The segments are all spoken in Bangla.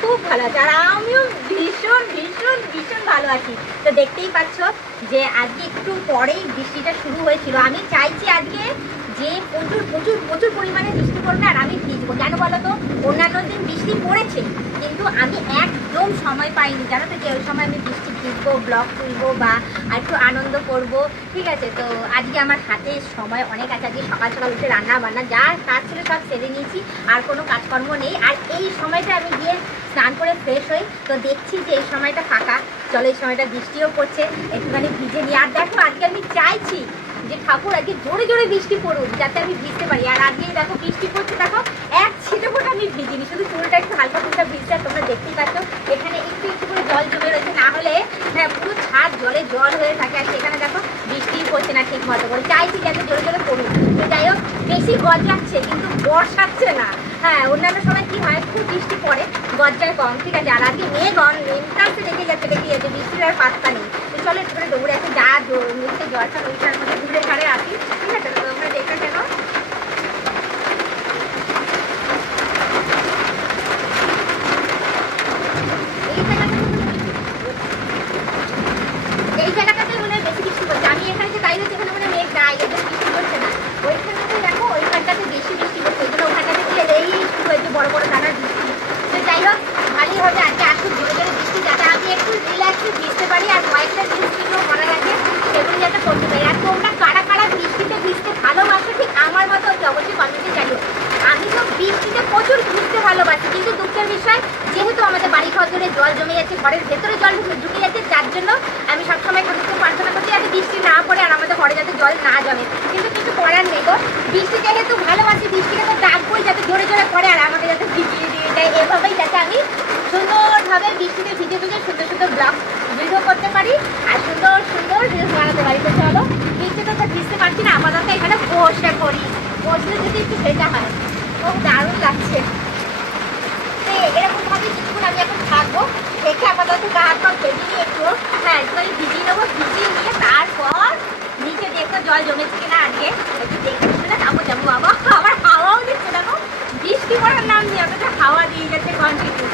খুব ভালো আছে, আর আমিও ভীষণ ভীষণ ভীষণ ভালো আছি। তো দেখতেই পাচ্ছ যে আজকে একটু পরেই বৃষ্টিটা শুরু হয়েছিল। আমি চাইছি আজকে যে প্রচুর প্রচুর প্রচুর পরিমাণে বৃষ্টি পড়বে আর আমি ভিজবো। কেন বলো তো, অন্যান্য দিন বৃষ্টি পড়েছে কিন্তু আমি একদম সময় পাইনি, জানো তো, যে ওই সময় আমি বৃষ্টি ভিজবো, ব্লগ তুলবো বা একটু আনন্দ করব। ঠিক আছে, তো আজকে আমার হাতে সময় অনেক আছে। আজকে সকাল সকাল উঠে রান্না বান্না যা কাজ ছিল সব সেরে নিয়েছি, আর কোনো কাজকর্ম নেই। আর এই সময়টা আমি গিয়ে স্নান করে ফ্রেশ হই, তো দেখছি যে এই সময়টা ফাঁকা। চলো, এই সময়টা বৃষ্টিও পড়ছে, একটুখানি ভিজে নিই। আর দেখো আজকে আমি চাইছি যে ঠাকুর আজকে জোরে জোরে বৃষ্টি পড়ুক যাতে আমি ভিজতে পারি। আর আজকেই দেখো বৃষ্টি পড়ছে, দেখো এক ছিটে ফোঁটা আমি ভিজিনি, শুধু চুলটা একটু হালকা ফুলকা ভিজছে। আর তোমরা দেখতেই পাচ্ছ এখানে একটু একটু করে জল জমে রয়েছে, না হলে হ্যাঁ পুরো ছাদ জলে জল হয়ে থাকে। আর সেখানে দেখো বৃষ্টি পড়ছে না ঠিক মতো করে, চাইছি যাতে জোরে জোরে পড়ুক। তো যাই হোক, বেশি গজাচ্ছে কিন্তু বর্ষাচ্ছে না। হ্যাঁ, অন্যান্য সময় কি হয়, খুব বৃষ্টি পড়ে, গজ্জায় কম। ঠিক আছে, আর আজকে নেমটাতে দেখে যাচ্ছে বৃষ্টির আর পাত্তা নেই। তো চলো একটু করে দৌড়ে আছে, যা নিচে জলটা ওইটার মধ্যে ঘুরে ঘাড়ে আসি। ঠিক আছে, তো তোমরা দেখে কেন এই জায়গাটাতে মনে হয় বেশি বৃষ্টি পড়ছে। আমি এখানে যে দাঁড়িয়ে এখানে মনে মেঘ নাই, এদের বৃষ্টি পড়ছে না। ওইখানটাতে দেখো, ওইখানটাতে বেশি বৃষ্টি পড়ছে, ওই জন্য ওখানটাতে এই শুরু হয়েছে বড় বড় দানার বৃষ্টি। তো যাই হোক, ভালোই হবে আজকে আসুক জোরে জোরে বৃষ্টি, যাতে আমি একটু রিল্যাক্সে ভিজতে পারি। আর কয়েকটা জিনিস যেগুলো করা গেছে সেগুলো যাতে করতে পারি। আর তোমরা কারা কারা বৃষ্টিতে ভিজতে ভালোবাসো ঠিক আমার মতো অবশ্যই কমেন্টে জানিও। আমি তো বৃষ্টিতে প্রচুর ভিজতে ভালোবাসি, কিন্তু দুঃখের বিষয় যেহেতু আমাদের বাড়ি ঘর ধরে জল জমে যাচ্ছে, ঘরের ভেতরে জল ঢুকে যাচ্ছে, যার জন্য আমি সবসময় ঠাকুরকে প্রার্থনা করছি যাতে বৃষ্টি না পড়ে আর আমাদের ঘরে যাতে জল না জমে। কিন্তু কিছু করার নেই গো, বৃষ্টি যেহেতু ভালোবাসি, বৃষ্টিকে তো ডাকবই যাতে জোরে জোরে পড়ে আর আমাকে যাতে ভিজিয়ে দিয়ে যায়। এভাবেই যাতে আমি সুন্দরভাবে বৃষ্টিতে ভিজে ভিজে সুন্দর সুন্দর ব্লগ ভিডিও করতে পারি আর সুন্দর সুন্দর রিলস বানাতে পারি। তো চলো, বৃষ্টিতে তো ভিজতে পারছি না, আপাতত এখানে বসে পড়ি, বসলে যদি একটু ভেজা হয়। খুব দারুণ লাগছে। এরকম ভাবে কিছুক্ষণ আমি এখন থাকবো, থেকে আপাতত গা হাত পা ভেজে নিয়ে একটু একটুখানি ভিজিয়ে নেবো, ভিজিয়ে নিয়ে তারপর নিচে দেখবো জল জমেছে কিনা। আজকে একটু দেখে শুনে তারপর যাবো। বাবা, আবার হাওয়াও দিচ্ছে, দেখো বৃষ্টি পড়ার নাম নিয়ে অথচ হাওয়া দিয়ে যাচ্ছে কন্টিনিউ।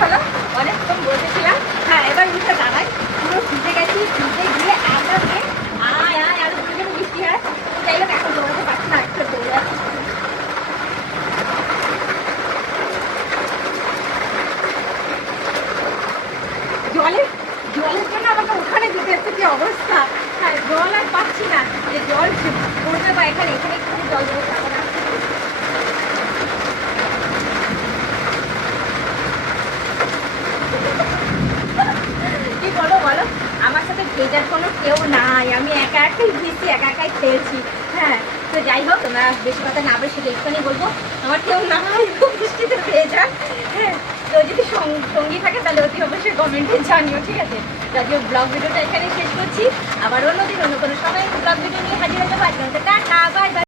চলো, অনেকক্ষণ বসেছিলাম, হ্যাঁ এবার উঠে দাঁড়াই। পুরো ভিজে গেছি, ভিজে গিয়ে আগে আয় আয় আরো দুজন বৃষ্টি হয়। যাই হোক, এখন দৌড়াতে পারছি না, একটু দৌড়ে যাচ্ছি। জলের জলের জন্য আমাকে ওখানে দিতে হচ্ছে, কি অবস্থা। হ্যাঁ, জল আর পাচ্ছি না, যে জল পড়বে বা এখানে এখানে একটু জল দেবো থাকো না। কি বলো বলো, আমার সাথে ভেজার কোনো কেউ নাই, আমি একা একাই ভিজছি, একা একাই খেলছি। হ্যাঁ, তো যাই হোক, তোমরা বেশি কথা না বলে শুধু একটুখানি বলবো, আমার কেউ নাই খুব বৃষ্টিতে ভেজা। হ্যাঁ, তো যদি সঙ্গী থাকে তাহলে অতি অবশ্যই কমেন্টে জানিও। ঠিক আছে, যদিও ব্লগ ভিডিওটা এখানে শেষ করছি, আবার অন্যদিন অন্য কোনো সময় ব্লগ ভিডিও নিয়ে হাজির হয়ে যাবো। আজকে টাটা, বাই বাই।